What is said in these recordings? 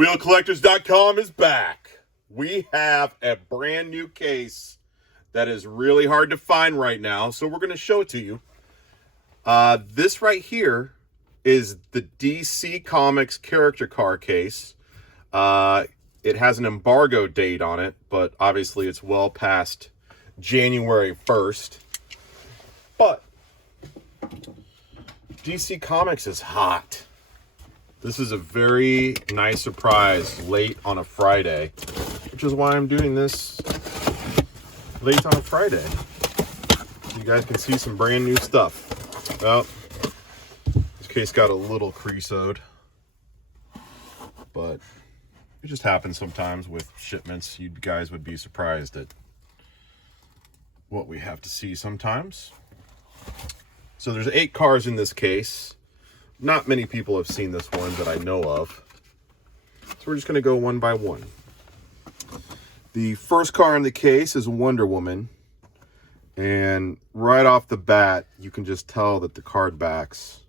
WheelCollectors.com is back. We have a brand new case that is really hard to find right now, so we're going to show it to you. This right here is the DC Comics character car case. It has an embargo date on it, but obviously it's well past January 1st. But DC Comics is hot. This is a very nice surprise late on a Friday, which is why I'm doing this late on a Friday. You guys can see some brand new stuff. Well, this case got a little creasoed, but it just happens sometimes with shipments. You guys would be surprised at what we have to see sometimes. So there's 8 cars in this case. Not many people have seen this one that I know of. So we're just going to go one by one. The first car in the case is Wonder Woman. And right off the bat, you can just tell that the card backs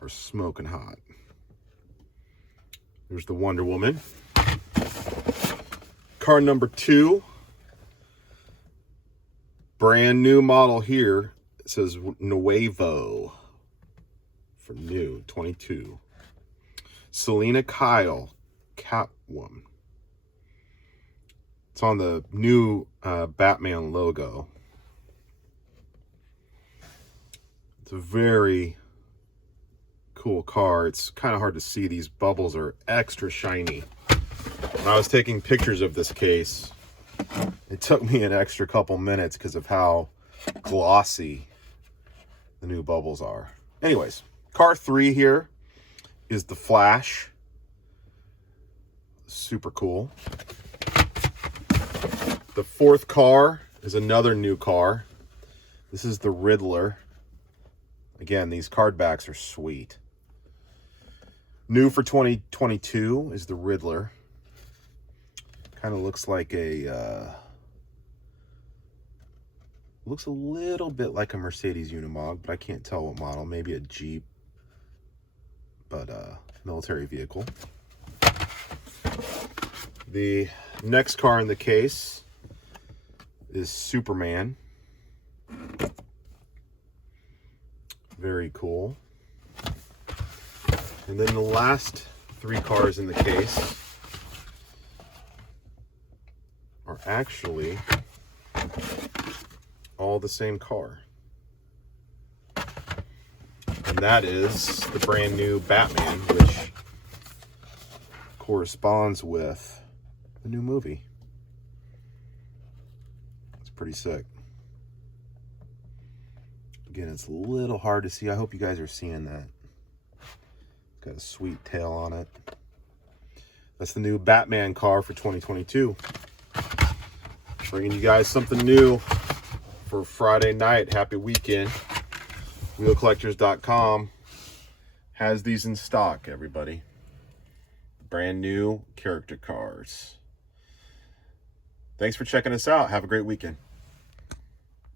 are smoking hot. There's the Wonder Woman. Car number 2. Brand new model here. It says Nuevo. For new, 22. Selena Kyle, Catwoman. It's on the new Batman logo. It's a very cool car. It's kind of hard to see. These bubbles are extra shiny. When I was taking pictures of this case, it took me an extra couple minutes because of how glossy the new bubbles are. Anyways. Car 3 here is the Flash. Super cool. The 4th car is another new car. This is the Riddler. Again, these card backs are sweet. New for 2022 is the Riddler. Kind of looks like looks a little bit like a Mercedes Unimog, but I can't tell what model. Maybe a Jeep. But military vehicle. The next car in the case is Superman. Very cool. And then the last 3 cars in the case are actually all the same car. And that is the brand new Batman, which corresponds with the new movie. It's pretty sick. Again, it's a little hard to see. I hope you guys are seeing that. It's got a sweet tail on it. That's the new Batman car for 2022. Bringing you guys something new for Friday night. Happy weekend. WheelCollectors.com has these in stock, everybody. Brand new character cars. Thanks for checking us out. Have a great weekend.